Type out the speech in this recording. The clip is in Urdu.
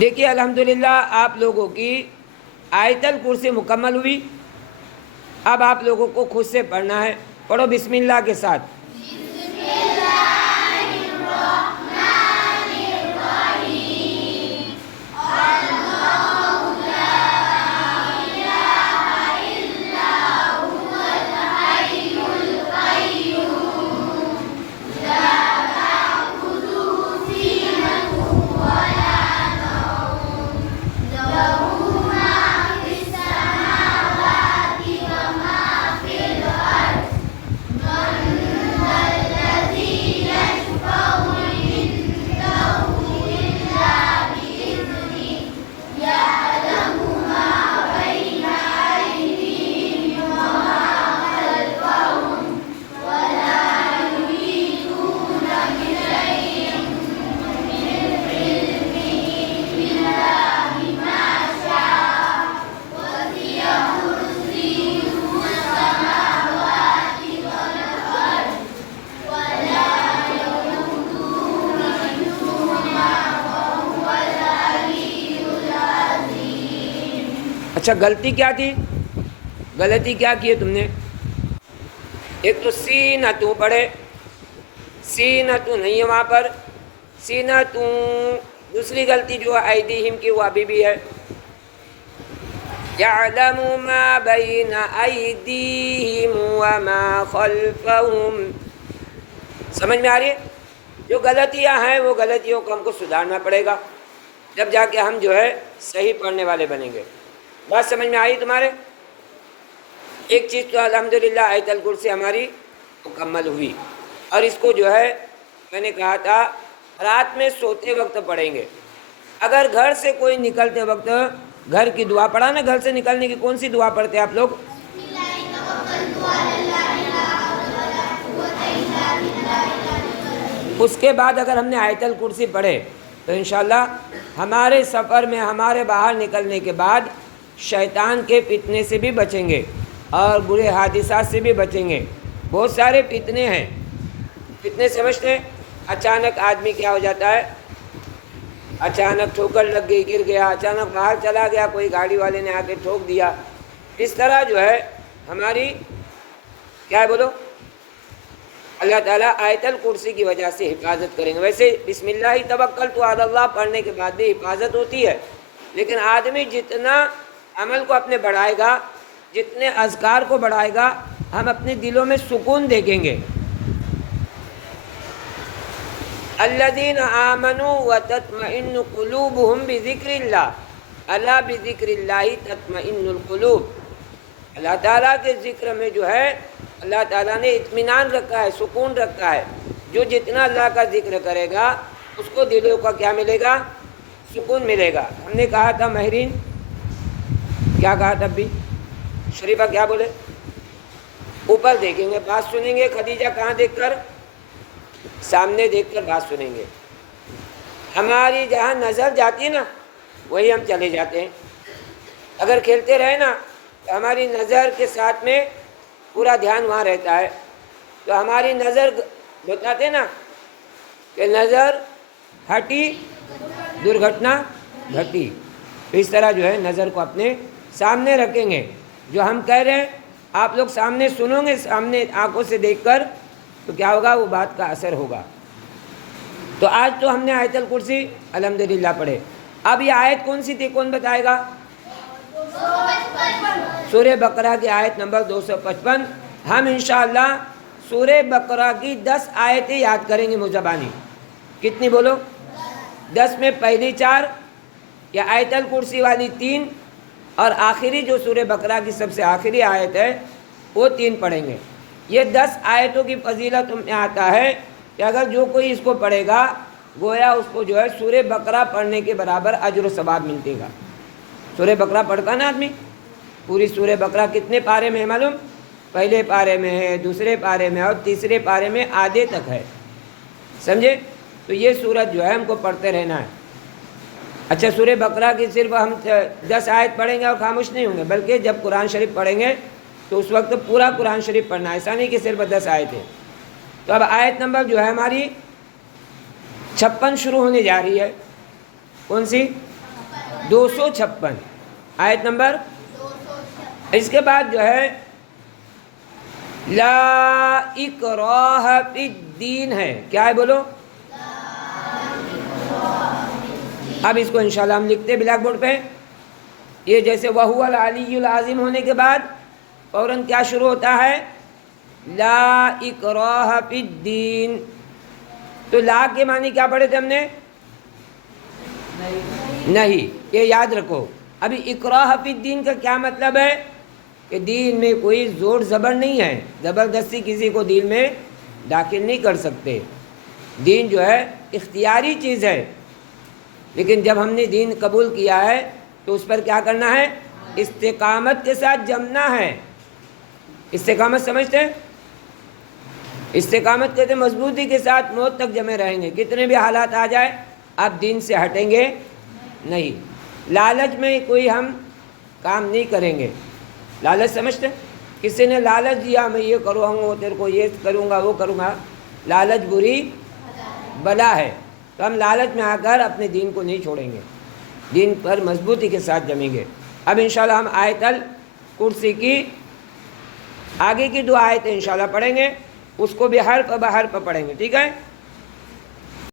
دیکھیے الحمدللہ آپ لوگوں کی آیت الکرسی مکمل ہوئی. اب آپ لوگوں کو خود سے پڑھنا ہے. پڑھو بسم اللہ کے ساتھ. اچھا غلطی کیا تھی؟ غلطی کیا کی ہے تم نے؟ ایک تو سینتوں پڑھے، سینتوں نہیں ہے وہاں پر، سینتوں. دوسری غلطی جو ہے ایدیہم کی وہ ابھی بھی ہے. یعلم ما بین ایدیہم وما خلفہم. سمجھ میں آ رہی ہے؟ جو غلطیاں ہیں وہ غلطیوں کو ہم کو سدھارنا پڑے گا، جب جا کے ہم جو ہے صحیح پڑھنے والے بنیں گے. بات سمجھ میں آئی تمہارے؟ ایک چیز تو الحمدللہ آیت الکرسی ہماری مکمل ہوئی، اور اس کو جو ہے میں نے کہا تھا رات میں سوتے وقت پڑھیں گے. اگر گھر سے کوئی نکلتے وقت گھر کی دعا پڑھا نا، گھر سے نکلنے کی کون سی دعا پڑھتے ہیں آپ لوگ؟ اس کے بعد اگر ہم نے آیت الکرسی پڑھے تو انشاءاللہ ہمارے سفر میں ہمارے باہر نکلنے کے بعد شیطان کے فتنے سے بھی بچیں گے اور برے حادثات سے بھی بچیں گے. بہت سارے فتنے ہیں. فتنے سمجھتے ہیں؟ اچانک آدمی کیا ہو جاتا ہے، اچانک ٹھوکر لگ گئی، گر گیا، اچانک باہر چلا گیا، کوئی گاڑی والے نے آ کے ٹھوک دیا. اس طرح جو ہے ہماری کیا ہے بولو، اللہ تعالیٰ آیت الکرسی کی وجہ سے حفاظت کریں گے. ویسے بسم اللہ توکلت علی اللہ پڑھنے کے بعد بھی حفاظت ہوتی ہے، لیکن آدمی جتنا عمل کو اپنے بڑھائے گا، جتنے اذکار کو بڑھائے گا، ہم اپنے دلوں میں سکون دیکھیں گے. الذین آمنوا وتطمئن قلوبهم بذکر اللہ، الا بذکر اللہ تطمئن القلوب. اللہ تعالیٰ کے ذکر میں جو ہے اللہ تعالیٰ نے اطمینان رکھا ہے، سکون رکھا ہے. جو جتنا اللہ کا ذکر کرے گا اس کو دلوں کا کیا ملے گا؟ سکون ملے گا. ہم نے کہا تھا ماہرین، کیا کہا تھا ابھی؟ شریفہ کیا بولے؟ اوپر دیکھیں گے بات سنیں گے. خدیجہ کہاں دیکھ کر؟ سامنے دیکھ کر بات سنیں گے. ہماری جہاں نظر جاتی ہے نا وہی ہم چلے جاتے ہیں. اگر کھیلتے رہے نا تو ہماری نظر کے ساتھ میں پورا دھیان وہاں رہتا ہے. تو ہماری نظر بتاتے ہیں نا کہ نظر ہٹی درگھٹنا گھٹی. تو اس طرح جو ہے نظر کو اپنے سامنے رکھیں گے. جو ہم کہہ رہے ہیں آپ لوگ سامنے سنو گے، سامنے آنکھوں سے دیکھ کر، تو کیا ہوگا؟ وہ بات کا اثر ہوگا. تو آج تو ہم نے آیت الکرسی الحمدللہ پڑھے. اب یہ آیت کون سی تھی؟ کون بتائے گا؟ سورہ بقرہ کی آیت نمبر 255. ہم انشاءاللہ سورہ بقرہ کی 10 آیتیں یاد کریں گے مزبانی. کتنی بولو؟ 10 میں پہلی 4 یا آیت الکرسی والی 3 اور آخری جو سورہ بقرہ کی سب سے آخری آیت ہے وہ 3 پڑھیں گے. یہ 10 آیتوں کی فضیلت میں آتا ہے کہ اگر جو کوئی اس کو پڑھے گا گویا اس کو جو ہے سورہ بقرہ پڑھنے کے برابر اجر و ثواب ملتے گا. سورہ بقرہ پڑھتا نا آدمی، پوری سورہ بقرہ کتنے پارے میں ہے معلوم؟ پہلے پارے میں ہے، دوسرے پارے میں اور تیسرے پارے میں آدھے تک ہے. سمجھے؟ تو یہ سورت جو ہے ہم کو پڑھتے رہنا ہے. اچھا سورہ بقرہ کی صرف ہم 10 آیت پڑھیں گے اور خاموش نہیں ہوں گے، بلکہ جب قرآن شریف پڑھیں گے تو اس وقت پورا قرآن شریف پڑھنا ہے، ایسا نہیں کہ صرف 10 آیت ہے. تو اب آیت نمبر جو ہے ہماری 56 شروع ہونے جا رہی ہے. کون سی؟ 256 آیت نمبر. اس کے بعد جو ہے لا اکراہ فی الدین ہے. کیا ہے بولو؟ اب اس کو انشاءاللہ ہم لکھتے ہیں بلیک بورڈ پہ. یہ جیسے وَهُوَ الْعَلِيُّ الْعَظِيمُ ہونے کے بعد فوراً کیا شروع ہوتا ہے؟ لا اکراہ فی الدین. تو لا کے معنی کیا پڑھے تھے ہم نے؟ نہیں. یہ یاد رکھو. ابھی اکراہ فی الدین کا کیا مطلب ہے؟ کہ دین میں کوئی زور زبر نہیں ہے، زبردستی کسی کو دین میں داخل نہیں کر سکتے. دین جو ہے اختیاری چیز ہے، لیکن جب ہم نے دین قبول کیا ہے تو اس پر کیا کرنا ہے؟ استقامت کے ساتھ جمنا ہے. استقامت سمجھتے ہیں؟ استقامت کہتے ہیں مضبوطی کے ساتھ موت تک جمے رہیں گے. کتنے بھی حالات آ جائے آپ دین سے ہٹیں گے نہیں. لالچ میں کوئی ہم کام نہیں کریں گے. لالچ سمجھتے ہیں؟ کسی نے لالچ دیا میں یہ کروں گا، تیرے کو یہ کروں گا، وہ کروں گا. لالچ بری بلا ہے. تو ہم لالچ میں آ کر اپنے دین کو نہیں چھوڑیں گے، دین پر مضبوطی کے ساتھ جمیں گے. اب انشاءاللہ ہم آیت الکرسی کی آگے کی 2 آیتیں انشاءاللہ پڑھیں گے، اس کو بھی حرف بحرف پڑھیں گے. ٹھیک ہے؟